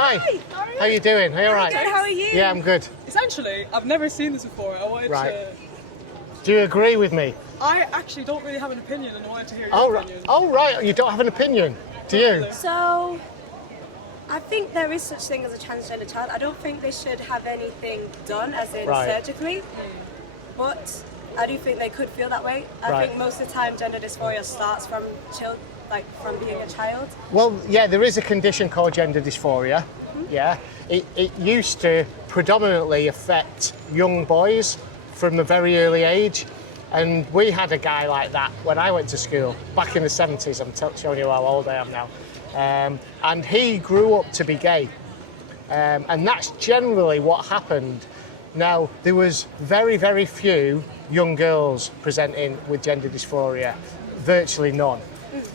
Hi. How are you doing? Are you all right? Good, how are you? Yeah, I'm good. Essentially, I've never seen this before. I wanted to... Do you agree with me? I actually don't really have an opinion and I wanted to hear your opinion. Oh, right. You don't have an opinion, do you? So, I think there is such thing as a transgender child. I don't think they should have anything done, as in surgically. But I do think they could feel that way. I think most of the time gender dysphoria starts from from being a child. Well, yeah, there is a condition called gender dysphoria. Yeah, it used to predominantly affect young boys from a very early age, and we had a guy like that when I went to school back in the 70s. I'm showing you how old I am now, and he grew up to be gay, and that's generally what happened. Now, there was very, very few young girls presenting with gender dysphoria, virtually none.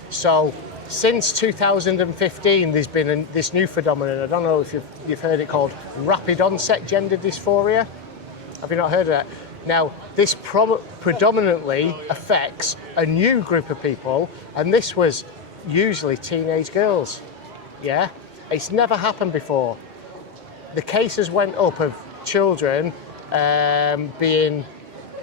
So since 2015, there's been this new phenomenon. I don't know if you've heard it, called rapid onset gender dysphoria. Have you not heard of that? Now, this predominantly affects a new group of people, and this was usually teenage girls. Yeah, it's never happened before. The cases went up of children being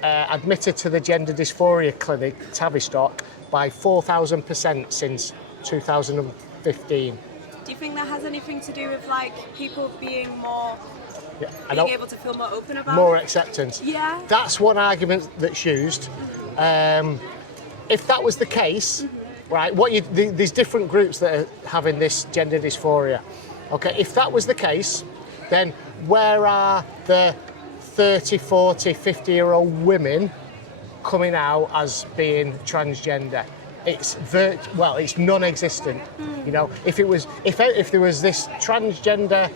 admitted to the gender dysphoria clinic, Tavistock, by 4,000% since 2015. Do you think that has anything to do with people being more, able to feel more open about more it? Acceptance? Yeah. That's one argument that's used. If that was the case, right, there's different groups that are having this gender dysphoria. Okay, if that was the case, then where are the 30, 40, 50-year-old women coming out as being transgender? It's it's non-existent. You know, if there was this transgender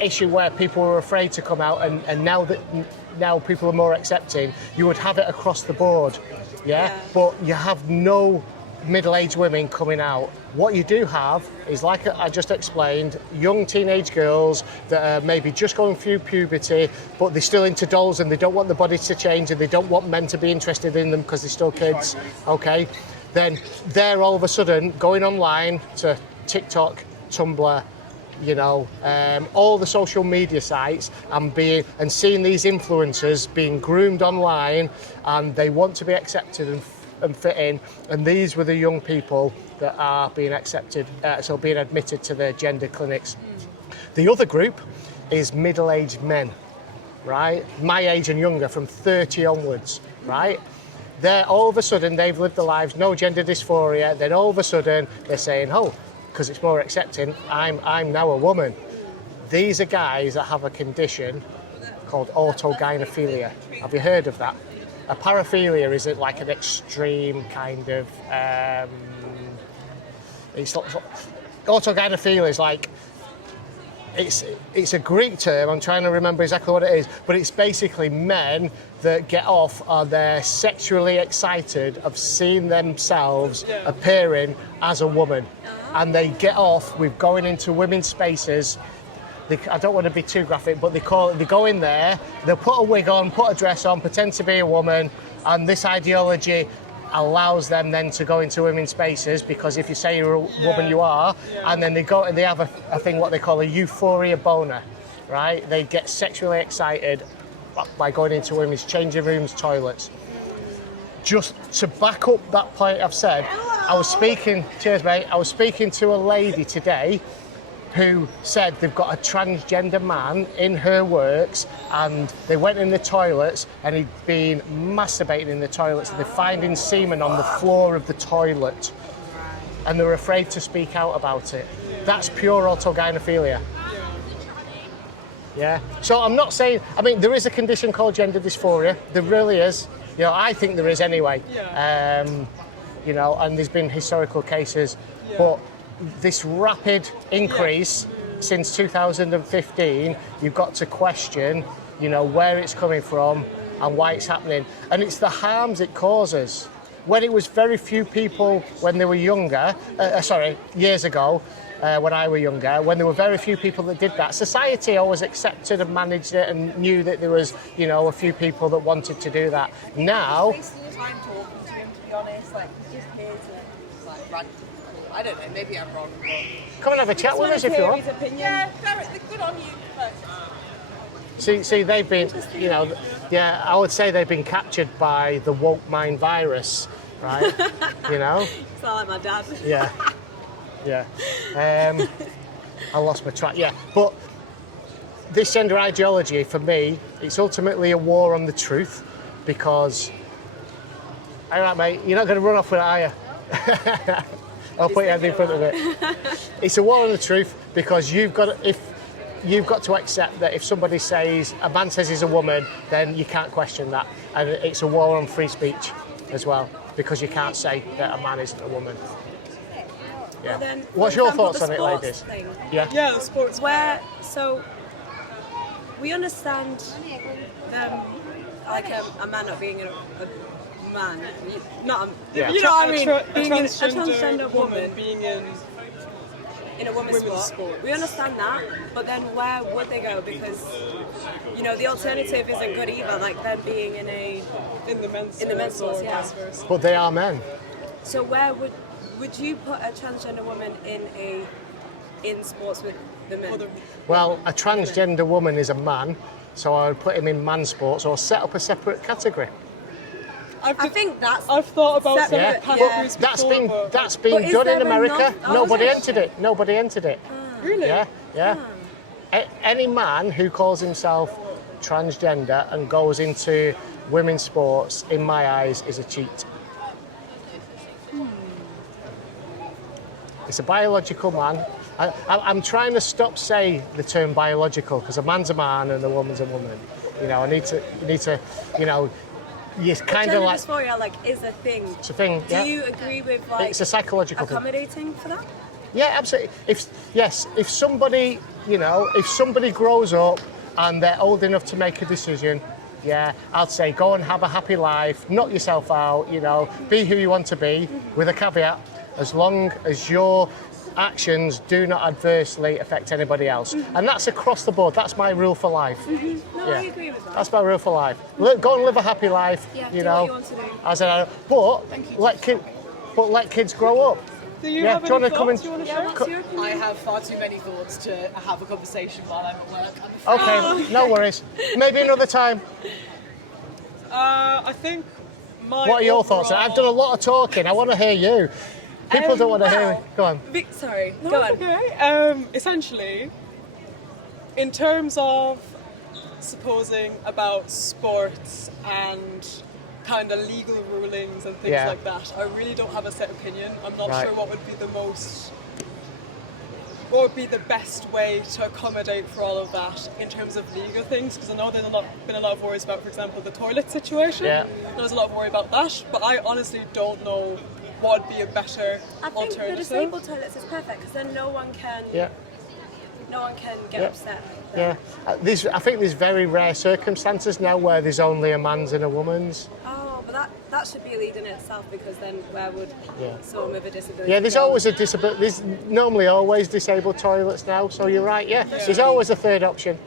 issue where people were afraid to come out, and now people are more accepting, you would have it across the board. Yeah. But you have no middle-aged women coming out. What you do have is, like I just explained, young teenage girls that are maybe just going through puberty, but they're still into dolls and they don't want the body to change and they don't want men to be interested in them because they're still kids. Okay, then they're all of a sudden going online to TikTok, Tumblr, all the social media sites, and seeing these influencers being groomed online, and they want to be accepted and fit in, and these were the young people that are being accepted, being admitted to the gender clinics. The other group is middle-aged men, right? My age and younger, from 30 onwards, right? They're all of a sudden, they've lived their lives, no gender dysphoria, then all of a sudden they're saying, oh, because it's more accepting, I'm now a woman. These are guys that have a condition called autogynephilia. Have you heard of that? A paraphilia is like an extreme kind of. Autogynephilia is like. It's a Greek term. I'm trying to remember exactly what it is, but it's basically men that get off, or they're sexually excited of seeing themselves appearing as a woman, and they get off with going into women's spaces. I don't want to be too graphic, but they go in there, they'll put a wig on, put a dress on, pretend to be a woman, and this ideology allows them then to go into women's spaces, because if you say you're a woman, you are, and then they go and they have a thing, what they call a euphoria boner, right? They get sexually excited by going into women's changing rooms, toilets. Just to back up that point I've said, I was speaking to a lady today who said they've got a transgender man in her works, and they went in the toilets and he'd been masturbating in the toilets, and they're finding semen on the floor of the toilet, and they're afraid to speak out about it. That's pure autogynephilia. Yeah. So I'm not saying, there is a condition called gender dysphoria. There really is. I think there is anyway. And there's been historical cases, but this rapid increase since 2015, you've got to question, where it's coming from and why it's happening. And it's the harms it causes. When it was very few people when they were younger, years ago, when I were younger, when there were very few people that did that, society always accepted and managed it and knew that there was, a few people that wanted to do that. Now... Wasting your time talking to him, to be honest. He's just here to, rant. I don't know, maybe I'm wrong, but... Come and have a chat with us if you want. Yeah, good on you. See, they've been, I would say they've been captured by the woke mind virus, right? Sound like my dad. Yeah. I lost my track. Yeah, but this gender ideology, for me, it's ultimately a war on the truth, because, all right, mate, you're not going to run off with it, are you? I'll put your hand in front of it. It's a war on the truth, because you've got to accept that if somebody says, a man says he's a woman, then you can't question that. And it's a war on free speech as well, because you can't say that a man isn't a woman. Yeah. Well, then, what's your thoughts on it, ladies? Yeah, the sports. So we understand like a man not being a man, not Yeah. you know what I mean, being a transgender transgender woman being in a women's sport. sport. We understand that, but then where would they go? Because the alternative isn't good either. Like them being in the men's sports, or yeah. vice versa. But they are men. So where would you put a transgender woman in sports with the men? Well, a transgender woman is a man, so I would put him in man sports or set up a separate category. I think that's. I've thought about separate, separate yeah. categories That's But been is done there in a America. non- Nobody okay. entered it. Nobody entered it. Really? Yeah. Any man who calls himself transgender and goes into women's sports, in my eyes, is a cheat. It's a biological man. I'm trying to stop saying the term biological, because a man's a man and a woman's a woman. I need to, you kind of Gender like. dysphoria is a thing. It's a thing. Do Yeah. you agree with It's a psychological thing. accommodating for that? Yeah, absolutely. If somebody, if somebody grows up and they're old enough to make a decision, yeah, I'd say go and have a happy life, knock yourself out, be who you want to be, with a caveat, as long as your actions do not adversely affect anybody else. And that's across the board. That's my rule for life. No, I agree with that. That's my rule for life. Go and live a happy life, Yeah, you do know. what you want to do. I said, but let kids grow up. Do you Yeah, have do you any wanna come thoughts in- you want to Yeah, share? what's your opinion? I have far too many thoughts to have a conversation while I'm at work. I'm afraid. Okay, no worries. Maybe another time. I think my What are your thoughts? overall- I've done a lot of talking. I want to hear you. People don't want to hear me. Go on. Sorry, No, go it's on. okay. Essentially, in terms of supposing about sports and kind of legal rulings and things Yeah. like that, I really don't have a set opinion. I'm not Right. sure what would be the best way to accommodate for all of that in terms of legal things, because I know there's been a lot of worries about, for example, the toilet situation. Yeah. There's a lot of worry about that, but I honestly don't know what would be a better I think the alternative. disabled toilets is perfect because then no one can get Yeah. upset. Yeah. I think there's very rare circumstances now where there's only a man's and a woman's. Oh, but that should be a lead in itself, because then where would Yeah. someone with a disability? Yeah, there's go? always there's normally always disabled toilets now, so you're right, yeah. There's always a third option.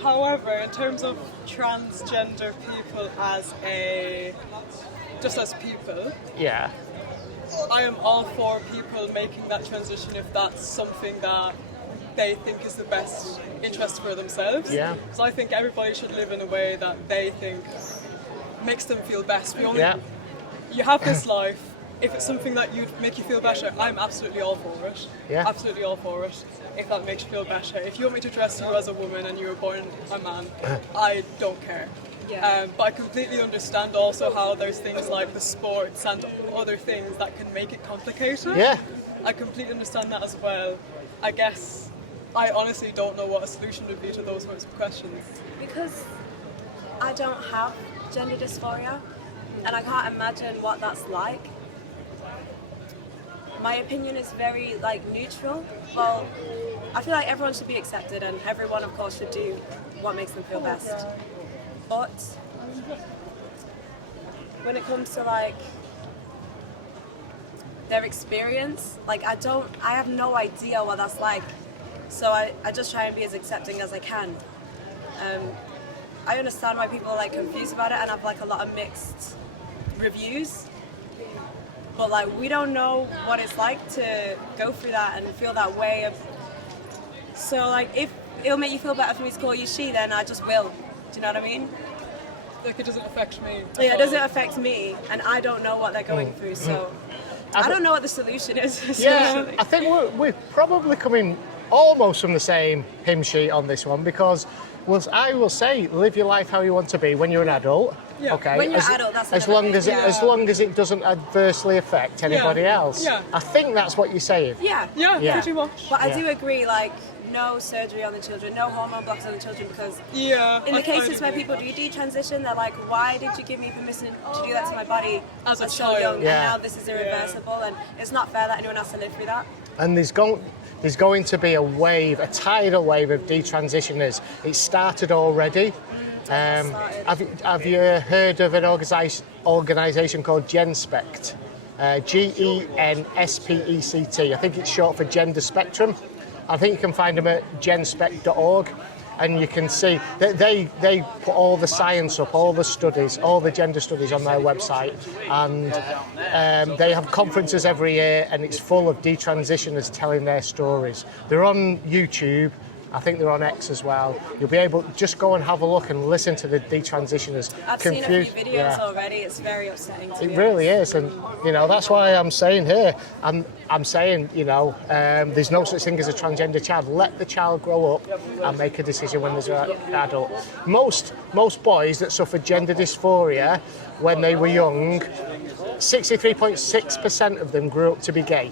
However, in terms of transgender people just as people, Yeah. I am all for people making that transition if that's something that they think is the best interest for themselves. Yeah. So I think everybody should live in a way that they think makes them feel best. Yeah. You have this life. If it's something that would make you feel better, I'm absolutely all for it. Yeah. Absolutely all for it. If that makes you feel better. If you want me to dress you as a woman and you were born a man, I don't care. Yeah. But I completely understand also how there's things like the sports and other things that can make it complicated. Yeah. I completely understand that as well. I guess I honestly don't know what a solution would be to those sorts of questions. Because I don't have gender dysphoria, and I can't imagine what that's like. My opinion is very neutral. Well, I feel like everyone should be accepted, and everyone, of course, should do what makes them feel best. But when it comes to their experience, I have no idea what that's like. So I just try and be as accepting as I can. I understand why people are confused about it and have a lot of mixed reviews. but like we don't know what it's like to go through that and feel that way of. So like if it'll make you feel better for me to call you she, then I just will. Do you know what I mean? Like it doesn't affect me. Yeah, it doesn't affect me, and I don't know what they're going through, so I don't know what the solution is. Yeah, I think we're probably coming almost from the same hymn sheet on this one, because I will say, live your life how you want to be when you're an adult. Yeah. Okay. When you're an adult, that's as another long as thing. as long as it doesn't adversely affect anybody else. Yeah. I think that's what you're saying. Yeah. Yeah, pretty much. But I do agree, like, no surgery on the children, no hormone blockers on the children, because in the cases where people do detransition, they're like, why did you give me permission to do that to my body As a so child? young, Yeah. and now this is irreversible, and it's not fair that anyone has to live through that. And there's going to be a tidal wave of detransitioners. It started already. Have you heard of an organisation called GenSpect? GENSPECT. I think it's short for Gender Spectrum. I think you can find them at genspect.org, and you can see that they put all the science up, all the studies, all the gender studies on their website, and they have conferences every year, and it's full of detransitioners telling their stories. They're on YouTube. I think they're on X as well. You'll be able to just go and have a look and listen to the detransitioners. I've seen a few videos already. It's very upsetting. It really is, and that's why I'm saying here. I'm saying there's no such thing as a transgender child. Let the child grow up and make a decision when they're an adult. Most boys that suffered gender dysphoria when they were young, 63.6% of them grew up to be gay.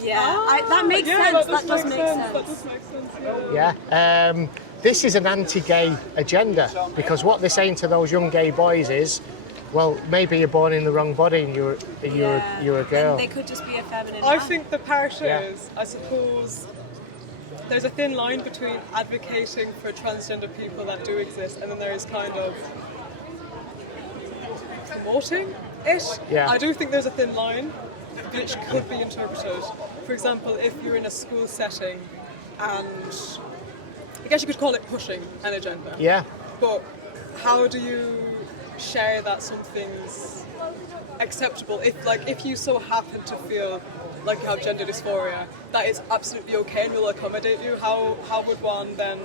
Yeah, that makes sense. That does make sense. That does make sense. Yeah. This is an anti-gay agenda, because what they're saying to those young gay boys is, well, maybe you're born in the wrong body and you're a girl. And they could just be a feminine. I think the part is, I suppose, there's a thin line between advocating for transgender people that do exist, and then there is kind of promoting it. Yeah. I do think there's a thin line which could be interpreted. For example, if you're in a school setting and I guess you could call it pushing an agenda. Yeah. But how do you share that something's acceptable if you so happen to feel like you have gender dysphoria, that is absolutely okay and will accommodate you? How would one then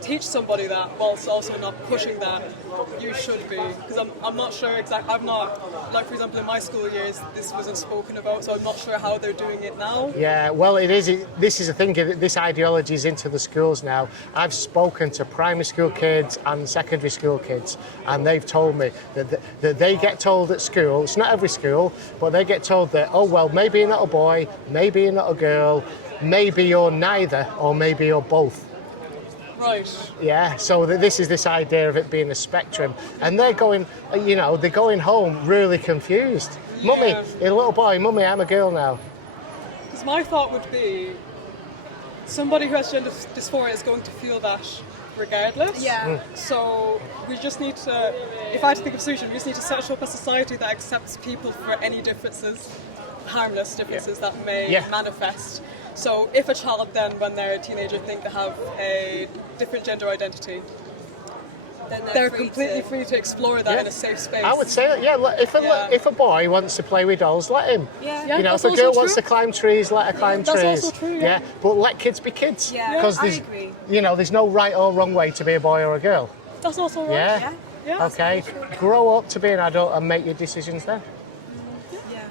teach somebody that whilst also not pushing that you should be? Because I'm not sure exactly. I'm not, like, for example, in my school years this wasn't spoken about, so I'm not sure how they're doing it now. Yeah, well, it is. This is the thing. This ideology is into the schools now. I've spoken to primary school kids and secondary school kids, and they've told me that they get told at school. It's not every school, but they get told that, oh well, maybe you're not a boy, maybe you're not a girl, maybe you're neither, or maybe you're both. Right. Yeah, so this is this idea of it being a spectrum, and they're going home really confused. Yeah. Mummy, a little boy, Mummy, I'm a girl now. Because my thought would be, somebody who has gender dysphoria is going to feel that regardless. Yeah. So we just need to, if I had to think of a solution, we just need to set up a society that accepts people for any differences, harmless differences that may manifest. So if a child then, when they're a teenager, think they have a different gender identity, Then they're completely free to explore that in a safe space. I would say that, if a boy wants to play with dolls, let him. Yeah. If a girl wants to climb trees, let her climb trees. That's also true, yeah. But let kids be kids. Yeah, Because I there's, agree. there's no right or wrong way to be a boy or a girl. That's also right. Yeah. Yeah. Okay. Grow up to be an adult and make your decisions then.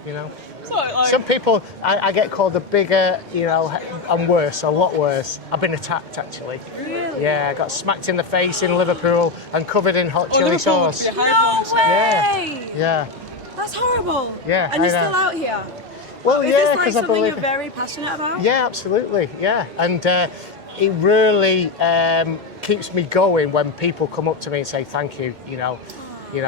Yeah. So, like, Some people, I get called a bigger, and worse, a lot worse. I've been attacked, actually. Really? Yeah, I got smacked in the face in Liverpool and covered in hot chili Liverpool would sauce. be a hard No one. way! Yeah. That's horrible. Yeah, And you're I know. still out here. Well, Is yeah, this like because I something believe. you're very passionate about? Yeah, absolutely. Yeah, and it really keeps me going when people come up to me and say thank you.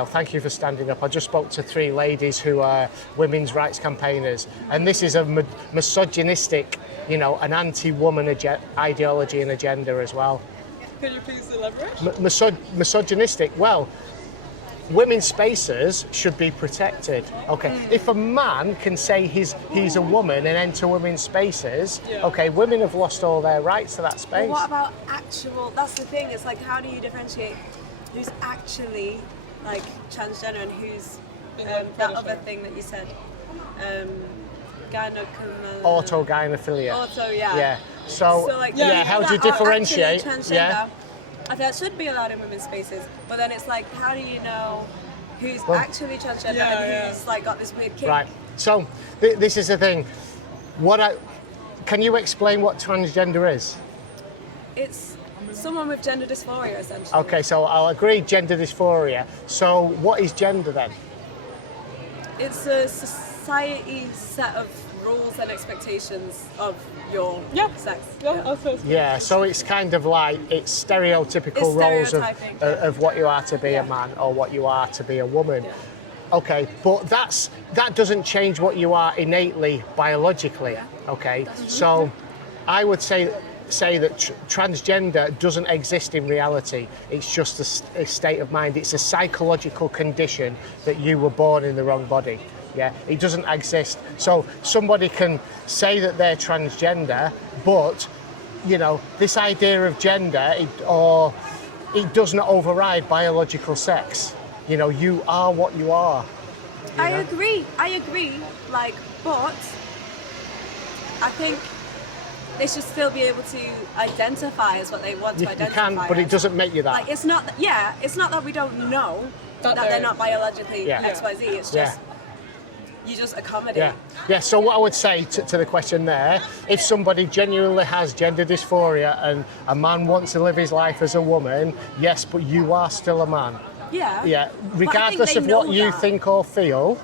Thank you for standing up. I just spoke to 3 ladies who are women's rights campaigners, and this is a misogynistic, an anti-woman ideology and agenda as well. Can you please elaborate? Misogynistic. Well, women's spaces should be protected. Okay, if a man can say he's a woman and enter women's spaces, okay, women have lost all their rights to that space. But what about actual? That's the thing. It's like, how do you differentiate who's actually like transgender and who's that other thing that you said? Autogynephilia. Yeah. Yeah. So like, how do you that are differentiate? actually transgender, I think that should be allowed in women's spaces. But then it's like, how do you know who's actually transgender and who's like got this weird kink? Right. So this is the thing. Can you explain what transgender is? It's someone with gender dysphoria, essentially. Okay, so I'll agree gender dysphoria. So what is gender then? It's a society set of rules and expectations of your sex. Yeah, so it's kind of like it's stereotypical roles of what you are to be a man or what you are to be a woman. Yeah. Okay, but that doesn't change what you are innately biologically. Okay, so I would say that transgender doesn't exist in reality. It's just a state of mind. It's a psychological condition that you were born in the wrong body. Yeah, it doesn't exist. So somebody can say that they're transgender, but this idea of gender, it does not override biological sex. You are what you are. I agree. Like, but I think they should still be able to identify as what they want to identify. You can, but it doesn't make you that. Like, it's not that we don't know that they're not biologically XYZ. It's just you just accommodate. Yeah. So what I would say to the question there, if somebody genuinely has gender dysphoria and a man wants to live his life as a woman, yes, but you are still a man. Yeah. Yeah. Regardless of what you think or feel,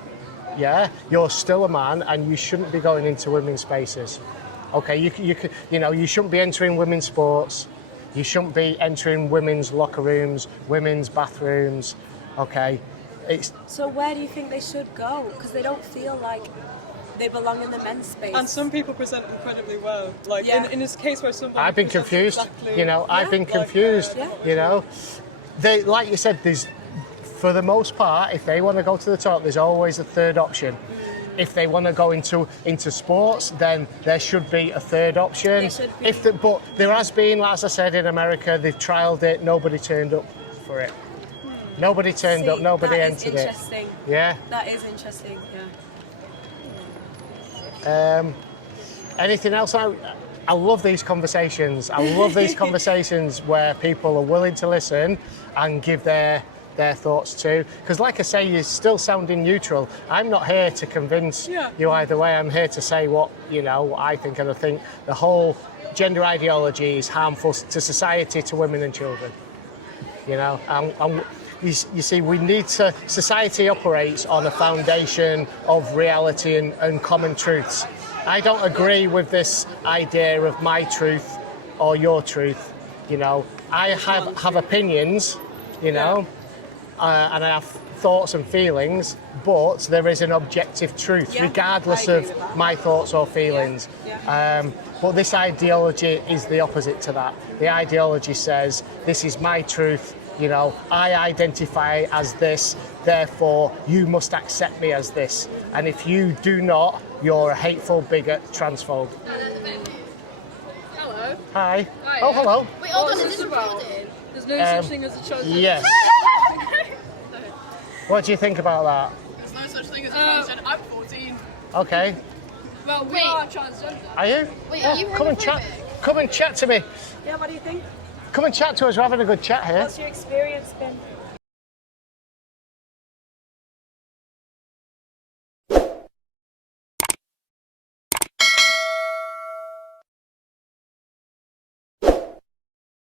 you're still a man, and you shouldn't be going into women's spaces. Okay, you shouldn't be entering women's sports. You shouldn't be entering women's locker rooms, women's bathrooms. Okay, So where do you think they should go? Because they don't feel like they belong in the men's space. And some people present incredibly well. Like in this case where somebody I've been confused. Exactly, I've been confused. They, like you said, for the most part, if they want to go to the top, there's always a third option. If they want to go into sports, then there should be a third option. But there has been, as I said, in America, they've trialled it. Nobody turned up for it. Nobody turned up. Nobody entered it. Yeah. That is interesting. Anything else? I love these conversations. I love these conversations where people are willing to listen and give their thoughts too. Because like I say, you're still sounding neutral. I'm not here to convince you either way. I'm here to say what I think, and I think the whole gender ideology is harmful to society, to women and children. You see, we need to. Society operates on a foundation of reality and common truths. I don't agree with this idea of my truth or your truth. I have opinions. And I have thoughts and feelings, but there is an objective truth, regardless of my thoughts or feelings. But this ideology is the opposite to that. The ideology says, this is my truth, I identify as this, therefore you must accept me as this. And if you do not, you're a hateful, bigot, transphobe. Hello. Hi. Hi. Oh, hello. Wait, hold on, is this recording? There's no such thing as a chosen. Yes. What do you think about that? There's no such thing as a transgender. I'm 14. Okay. Well, we are transgender. Are you? Wait, are you come and chat. homophobic? Come and chat to me. Yeah, what do you think? Come and chat to us. We're having a good chat here. What's your experience been?